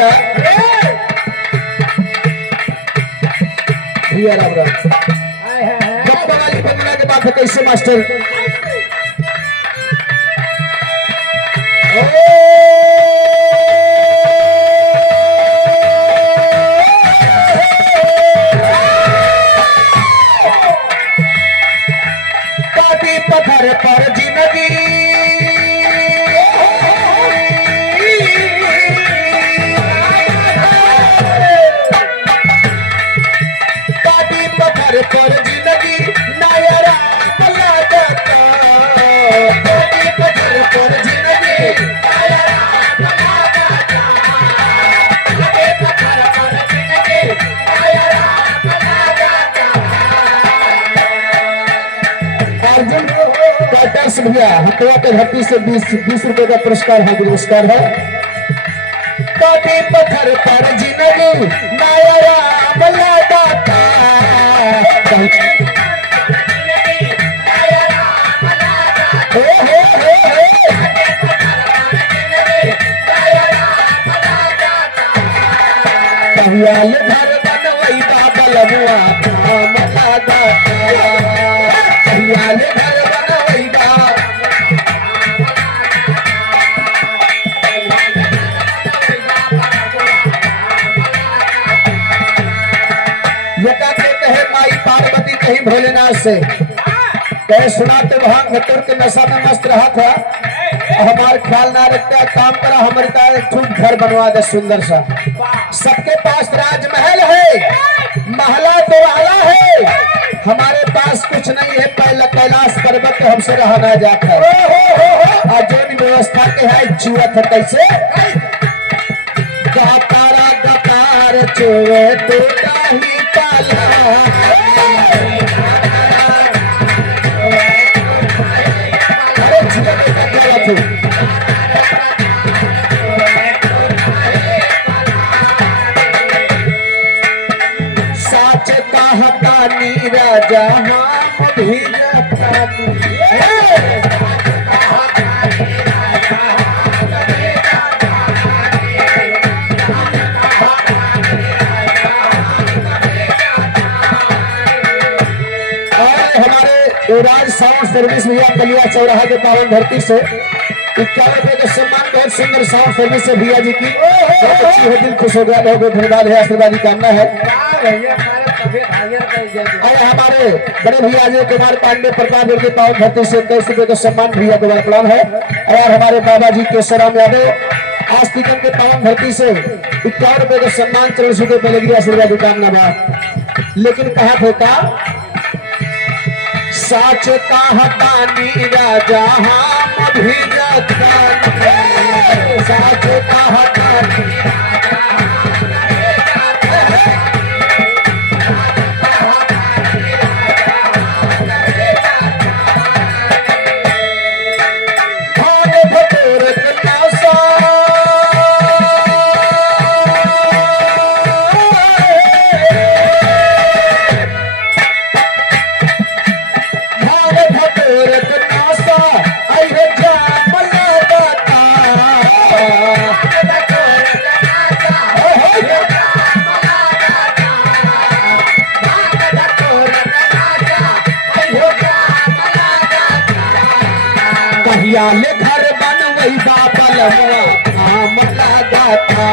भैया भैया राम राम गप्पा वाली बंदना के बात है कैसे मास्टर पाटी पत्थर पर जिंदगी पाटी पत्थर पर जिंदगी नायरा मल्ला जाता पाटी पत्थर पर जिंदगी नायरा मल्ला जाता पाटी पत्थर पर जिंदगी नायरा मल्ला जाता। अर्जुन टाइटस भैया हथुआ के धरती से 20 रुपए का पुरस्कार है पुरस्कार है। पाटी पत्थर पर जिंदगी नायरा मल्ला जाता कहियाल घर बनवई बाबल हुआ काम लागा कहियाल घर बनवई यका के कहे माई पार्वती कहीं भोलेनाथ से कहे सुना तो वहां खतुर के नशा में मस्त रहा था हमार ख्याल ना रखता काम करा हमारे एक घर बनवा दे सुंदर सा सबके पास राजमहल है महला तो वाला है हमारे पास कुछ नहीं है पहला कैलाश पर्वत तो हमसे रहा ना जाता आज जो भी व्यवस्था के है चुआ था कैसे गपारा गपार चुए तो ही पाला साच कहतानी राजा हम भी राज साउंड सर्विस भैया कलिया चौराहा के पावन धरती से 51 रुपए का सम्मान बहुत सुंदर साउंड सर्विस से भैया जी की बहुत अच्छी है दिल खुश हो गया बहुत बहुत धन्यवाद है आशीर्वाद की कामना है। और हमारे बड़े भैया अजय कुमार पांडे प्रताप के पावन धरती से 23 रुपए का सम्मान भैया को प्रणाम है। और हमारे बाबा जी केशवराम यादव आस्तिकन के पावन धरती से 51 रुपए का सम्मान 40 रुपए पहले आशीर्वाद की कामना बा। लेकिन कहा थे का साच कहतानी राजा हम भी साच कहतानी कहियाल घर बनवई बाबल काम लगाता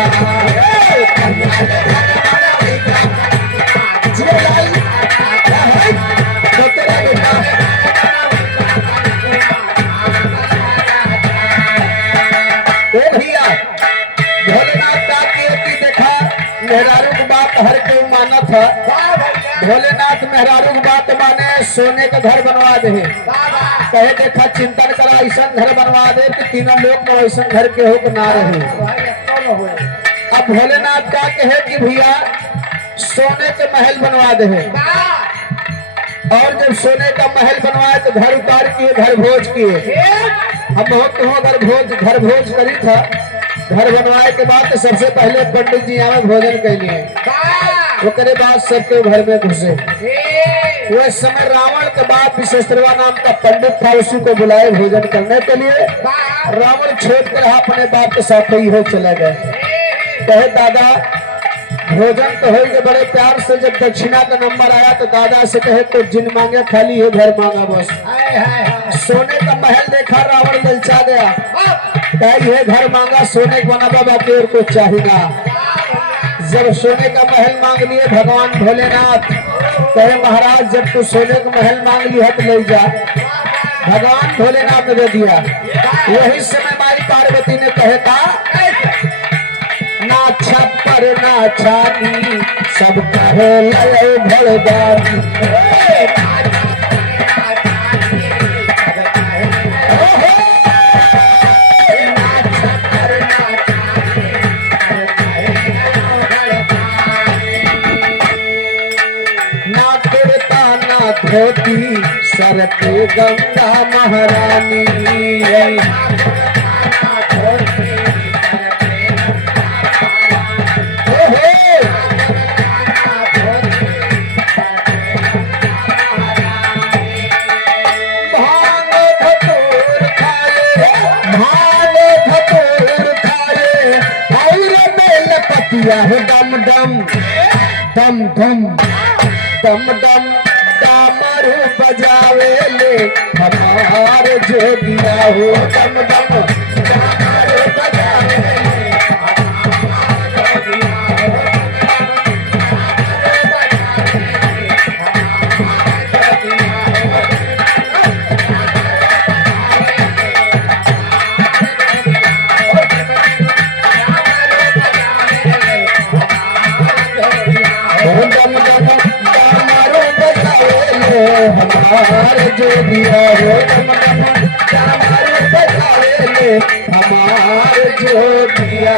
भोलेनाथ का देखा मेहरारू की बात हर कोई माना था भोलेनाथ मेहरारू की बात माने सोने का घर बनवा दे कहे देखा चिंतन करा ऐसा घर बनवा दे कि तीनों लोग में ऐसा घर के हो ना रहे। अब भोलेनाथ का कहे कि भैया सोने के महल बनवा दे और जब सोने का महल बनवाए तो घर उतार किए घर भोज किए हम घर भोज करी था। घर बनवाए के बाद तो सबसे पहले पंडित जी यहाँ भोजन के लिए उसके बाद सबके घर में घुसे। वो समय रावण के बाद विशेषरवा नाम का पंडित था उसी को बुलाए भोजन करने के लिए। रावण छोड़ कर अपने बाप के साथ ही हो चले गए। कहे दादा भोजन तो हो गए बड़े प्यार से। जब दक्षिणा का नंबर आया तो दादा से कहे तो जिन मांगे खाली है घर मांगा बस। सोने का महल देखा रावण ललचा गया, कहे ये घर मांगा सोने का बना बाकी और कुछ चाहिए। जब सोने का महल मांग लिए भगवान भोलेनाथ कहे महाराज जब तू सोने का महल मांग लिया तो ले जा। भगवान भोलेनाथ ने दे दिया। वही समय माई पार्वती ने कहे था ना छप्पर ना छानी सब कहे लय भड़दानी। ना कुर्ता ना धोती सर पे गंगा महारानी। दम दम दम दम दम दम डामरू बजावे ले हमारे जोगिया हो। दम दम डामरू बजावे ले हमारे जो दिया हो। दम दम हमारे बजावे ले हमारे जो दिया।